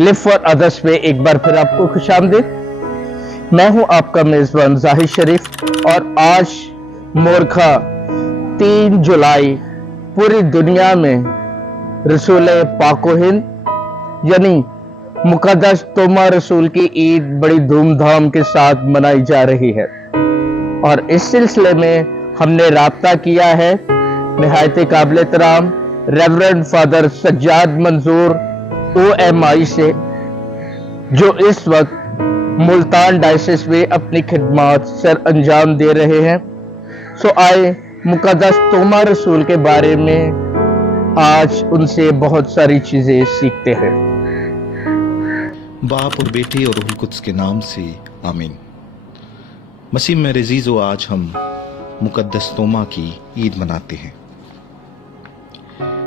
Live for others में एक बार फिर आपको खुशामदीद। मैं हूं आपका मेजबान जाहिद शरीफ और आज मोरखा 3 जुलाई पूरी दुनिया में रसूल पाको हिंद यानी मुकद्दस तोमा रसूल की ईद बड़ी धूमधाम के साथ मनाई जा रही है और इस सिलसिले में हमने राब्ता किया है निहायत काबिल एहतराम रेवरेंड फादर सज्जाद मंजूर OMI से, जो इस वक्त मुल्तान डायसिस में अपनी खिदमात सर अंजाम दे रहे हैं। सो आए मुकद्दस तोमा रसूल के बारे में आज उनसे बहुत सारी चीजें सीखते हैं। बाप और बेटे और रूह कुद्स के नाम से आमीन। मसीह में अज़ीज़ो, आज हम मुकद्दस तोमा की ईद मनाते हैं।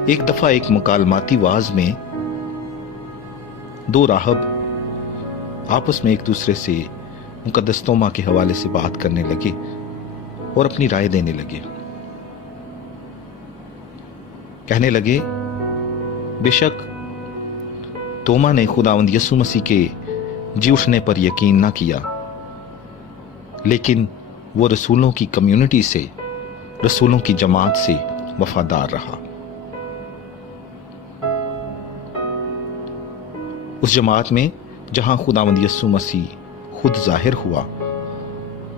एक दफा एक मुकालमाती वाज में 2 राहब आपस में एक दूसरे से मुकद्दस तोमा के हवाले से बात करने लगे और अपनी राय देने लगे। कहने लगे, बेशक तोमा ने खुदावंद यसु मसीह के जी उठने पर यकीन ना किया, लेकिन वो रसूलों की कम्युनिटी से, रसूलों की जमात से वफादार रहा। उस जमात में जहां खुदावंद यसु मसीह खुद जाहिर हुआ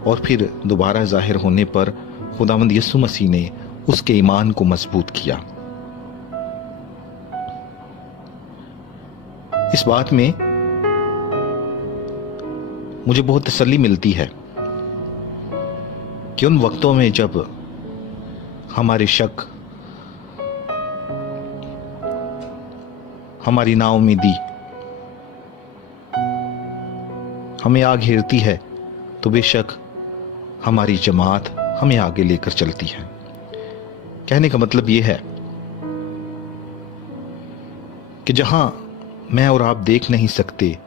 और फिर दोबारा जाहिर होने पर खुदावंद यसु मसीह ने उसके ईमान को मजबूत किया। इस बात में मुझे बहुत तसल्ली मिलती है कि उन वक्तों में जब हमारे शक, हमारी नाउमीदी हमें आ घेरती है, तो बेशक हमारी जमात हमें आगे लेकर चलती है। कहने का मतलब यह है कि जहां मैं और आप देख नहीं सकते,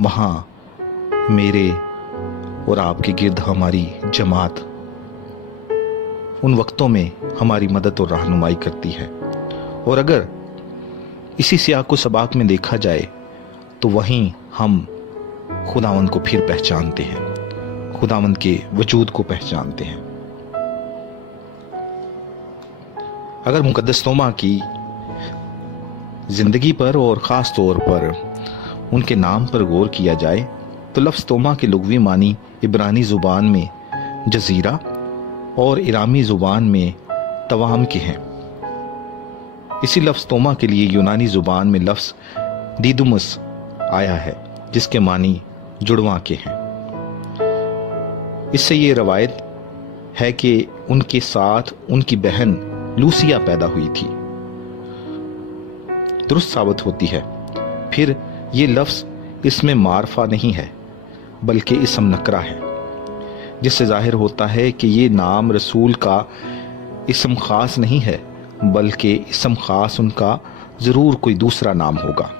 वहां मेरे और आपके गिर्द हमारी जमात उन वक्तों में हमारी मदद और रहनुमाई करती है। और अगर इसी सियाक को सबाक में देखा जाए तो वहीं हम खुदावंद को फिर पहचानते हैं, खुदावंद के वजूद को पहचानते हैं। अगर मुकद्दस तोमा की जिंदगी पर और ख़ास तौर पर उनके नाम पर गौर किया जाए तो लफ्ज़ तोमा के लुग़वी मानी इब्रानी ज़ुबान में जज़ीरा और इरामी ज़ुबान में तवाम के हैं। इसी लफ्ज़ तोमा के लिए यूनानी ज़ुबान में लफ्ज़ दीदुमस आया है, जिसके मानी जुड़वा के हैं। इससे ये रवायत है कि उनके साथ उनकी बहन लूसिया पैदा हुई थी, दुरुस्त साबित होती है। फिर ये लफ्ज़ इसमें मारफा नहीं है बल्कि इसम नकरा है, जिससे जाहिर होता है कि ये नाम रसूल का इसम खास नहीं है बल्कि इसम खास उनका ज़रूर कोई दूसरा नाम होगा।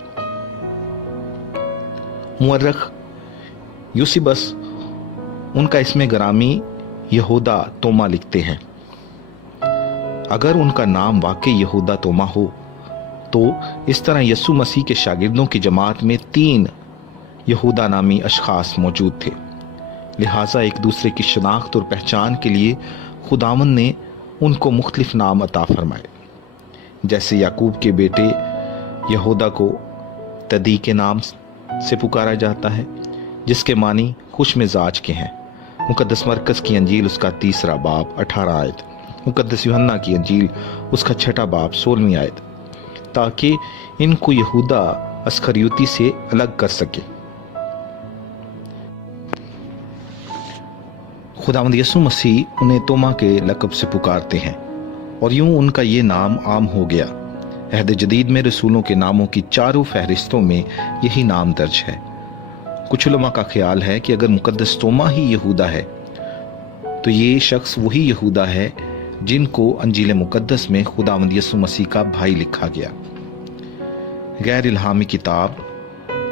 मुअर्रिख यूसिबस उनका इसमें गरामी यहूदा तोमा लिखते हैं। अगर उनका नाम वाकई यहूदा तोमा हो तो इस तरह यसु मसीह के शागिर्दों की जमात में 3 यहूदा नामी अशखास मौजूद थे। लिहाजा एक दूसरे की शनाख्त और पहचान के लिए खुदावंद ने उनको मुख्तलिफ नाम अता फरमाए। जैसे याकूब के बेटे यहूदा को तदी के नाम से पुकारा जाता है, जिसके मानी खुश मिजाज के हैं। मुकद्दस मरकज़ की अंजील उसका 3 बाब 18 आयत, मुकद्दस यूहन्ना की अंजील उसका 6 बाब 16 आयत, ताकि इनको यहूदा अस्करियोती से अलग कर सके। खुदावंद यसु मसीह उन्हें तोमा के लक़ब से पुकारते हैं और यूं उनका ये नाम आम हो गया। अहद जदीद में रसूलों के नामों की 4 फहरिस्तों में यही नाम दर्ज है। कुछ उलमा का ख्याल है कि अगर मुकद्दस तोमा ही यहूदा है तो ये शख्स वही यहूदा है जिनको अंजील मुकद्दस में खुदावंद यसु मसीह का भाई लिखा गया। गैर इल्हामी किताब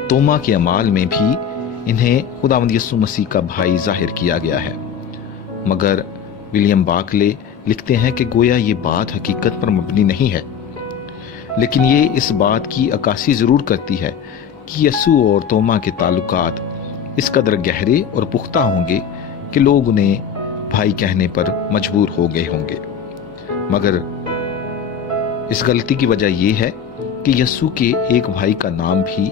तोमा के अमाल में भी इन्हें खुदावंद यसु मसीह का भाई जाहिर किया गया है, मगर विलियम बाकले लिखते हैं कि गोया ये बात हकीकत पर मबनी नहीं है, लेकिन ये इस बात की अक्कासी ज़रूर करती है कि यसू और तोमा के ताल्लुकात इस कदर गहरे और पुख्ता होंगे कि लोग उन्हें भाई कहने पर मजबूर हो गए होंगे। मगर इस गलती की वजह यह है कि यसू के एक भाई का नाम भी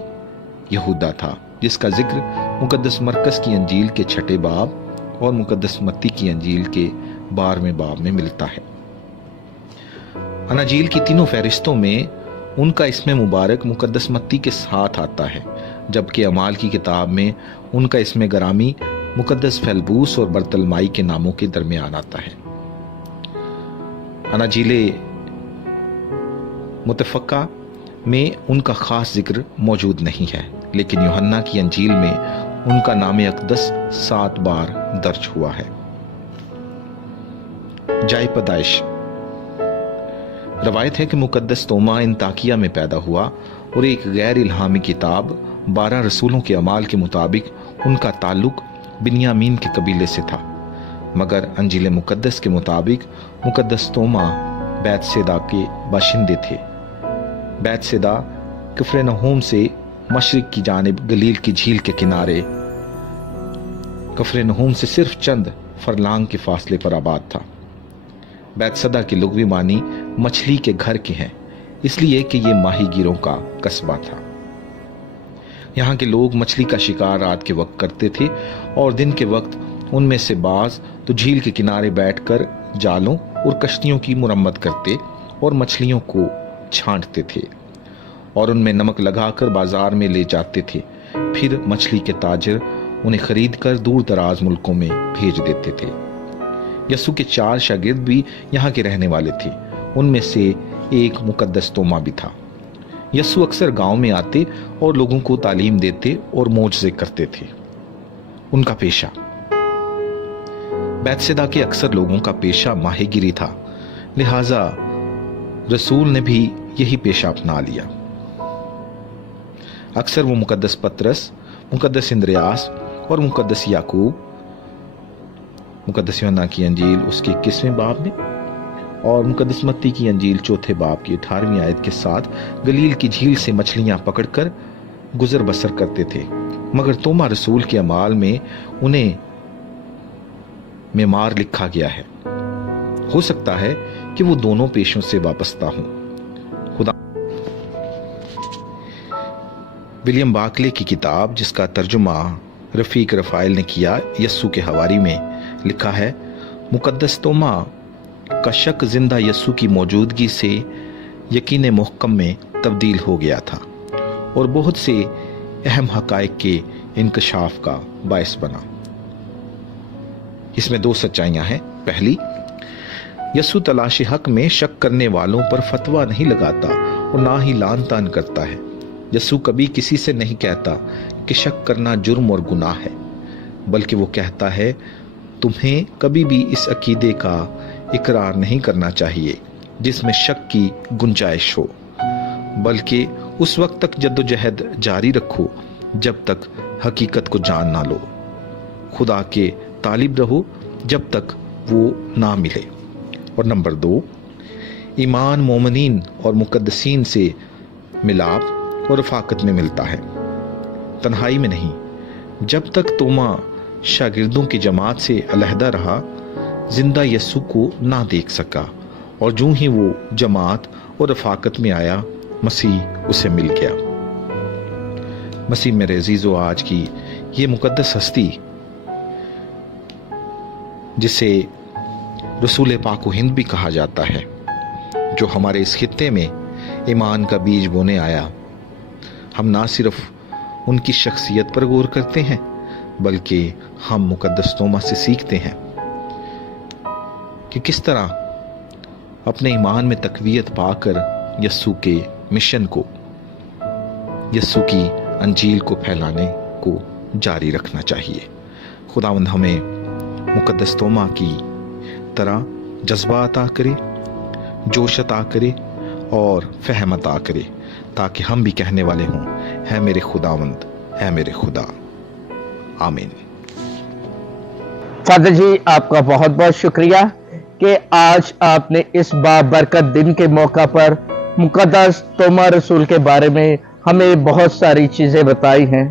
यहूदा था, जिसका जिक्र मुकद्दस मरकस की अंजील के 6 बाब और मुकद्दस मत्ती की अंजील के 12वें बाब में मिलता है। अनाजील की तीनों फहरिस्तों में उनका इसमें मुबारक मुकद्दस मत्ती के साथ आता है, जबकि अमाल की किताब में उनका इसमें गरामी मुकद्दस फैलबूस और बरतलमाई के नामों के दरमियान आता है। अनाजीले मुतफक्का में उनका खास जिक्र मौजूद नहीं है, लेकिन यूहन्ना की अंजील में उनका नाम अक़दस 7 बार दर्ज हुआ है। जाय पैदाइश। रवायत है कि मुकद्दस तोमा इंताकिया में पैदा हुआ और एक गैर इल्हामी किताब 12 रसूलों के अमाल के मुताबिक उनका ताल्लुक बिन्यामीन के कबीले से था। मगर अंजील मुकद्दस के मुताबिक मुकद्दस तोमा बैतसैदा के बाशिंदे थे। बैतसैदा कफरनहूम से मशरिक की जानिब गलील की झील के किनारे कफरनहूम से सिर्फ चंद फरलांग के फासले पर आबाद था। बैतसैदा के लुग़वी मानी मछली के घर के हैं, इसलिए कि ये माहीगीरों का कस्बा था। यहाँ के लोग मछली का शिकार रात के वक्त करते थे और दिन के वक्त उनमें से बाज तो झील के किनारे बैठकर जालों और कश्तियों की मुरम्मत करते और मछलियों को छांटते थे और उनमें नमक लगाकर बाजार में ले जाते थे। फिर मछली के ताजर उन्हें खरीद कर दूर दराज मुल्कों में भेज देते थे। यसू के 4 शागिर्द भी यहाँ के रहने वाले थे, उनमें से एक मुकद्दस तोमा भी था। यसू अक्सर गांव में आते और लोगों को तालीम देते और मोजज़े करते थे। उनका पेशा। बैतसैदा के अक्सर लोगों का पेशा माहीगिरी था, लिहाजा रसूल ने भी यही पेशा अपना लिया। अक्सर वो मुकद्दस पतरस, मुकद्दस इंद्रियास और मुकद्दस याकूब, मुकद्दस यूहन्ना की अंजील उसके 21वें बाब में और मुकद्दस मत्ती की अंजील 4 बाब की 18वीं आयत के साथ गलील की झील से मछलियां पकड़कर गुजर बसर करते थे। मगर तोमा रसूल के अमाल में उन्हें मेमार लिखा गया है। हो सकता है कि वो दोनों पेशों से वाबस्ता हों। खुदा विलियम बाकले की किताब, जिसका तर्जुमा रफीक रफाइल ने किया, यस्सू के हवारी में लिखा है, मुकद्दस तोमा का शक जिंदा यस्सू की मौजूदगी से यकीन मुहक्कम में तब्दील हो गया था और बहुत से अहम हकायक के इंकशाफ का बायस बना। इसमें 2 सच्चाइयां हैं। पहली, यस्सू तलाश हक में शक करने वालों पर फतवा नहीं लगाता और ना ही लान तान करता है। यस्सू कभी किसी से नहीं कहता कि शक करना जुर्म और गुनाह है, बल्कि वो कहता है तुम्हें कभी भी इस अकीदे का इकरार नहीं करना चाहिए जिसमें शक की गुंजाइश हो, बल्कि उस वक्त तक जद्दोजहद जारी रखो जब तक हकीकत को जान ना लो। खुदा के तालिब रहो जब तक वो ना मिले। और नंबर 2, ईमान मोमिनीन और मुकद्दसीन से मिलाप और रफाकत में मिलता है, तन्हाई में नहीं। जब तक तोमा शागिर्दों की जमात से अलहदा रहा, जिंदा यस्सू को ना देख सका, और जो ही वो जमात और रफाकत में आया, मसीह उसे मिल गया। मसीह मेरे अजीजों, आज की ये मुकद्दस हस्ती जिसे रसूल पाक हिंद भी कहा जाता है, जो हमारे इस खित्ते में ईमान का बीज बोने आया, हम ना सिर्फ उनकी शख्सियत पर गौर करते हैं, बल्कि हम मुकद्दस तोमा से सीखते हैं कि किस तरह अपने ईमान में तकवीयत पाकर यस्सू के मिशन को, यस्सू की अंजील को फैलाने को जारी रखना चाहिए। खुदावंद हमें मुकद्दस तोमा की तरह जज्बा अता करे, जोश अता करे और फहम अता करे, ताकि हम भी कहने वाले हों, है मेरे खुदावंद, है मेरे खुदा। आमीन। फादर जी, आपका बहुत बहुत शुक्रिया कि आज आपने इस बाबरकत दिन के मौका पर मुकद्दस तोमा रसूल के बारे में हमें बहुत सारी चीज़ें बताई हैं।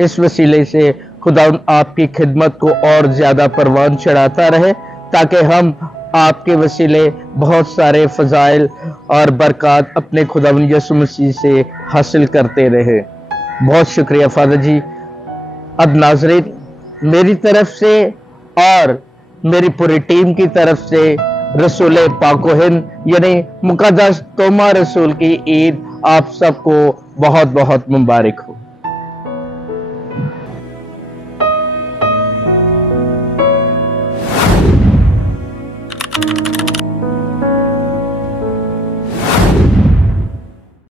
इस वसीले से खुदा आपकी खिदमत को और ज़्यादा परवान चढ़ाता रहे, ताकि हम आपके वसीले बहुत सारे फ़ज़ाइल और बरक़ात अपने खुदावंद यीशु मसीह से हासिल करते रहे। बहुत शुक्रिया फ़ादर जी। अब नाज़रीन, मेरी तरफ से और मेरी पूरी टीम की तरफ से रसूल पाको हिंद यानी मुक़द्दस तोमा रसूल की ईद आप सबको बहुत बहुत मुबारक हो।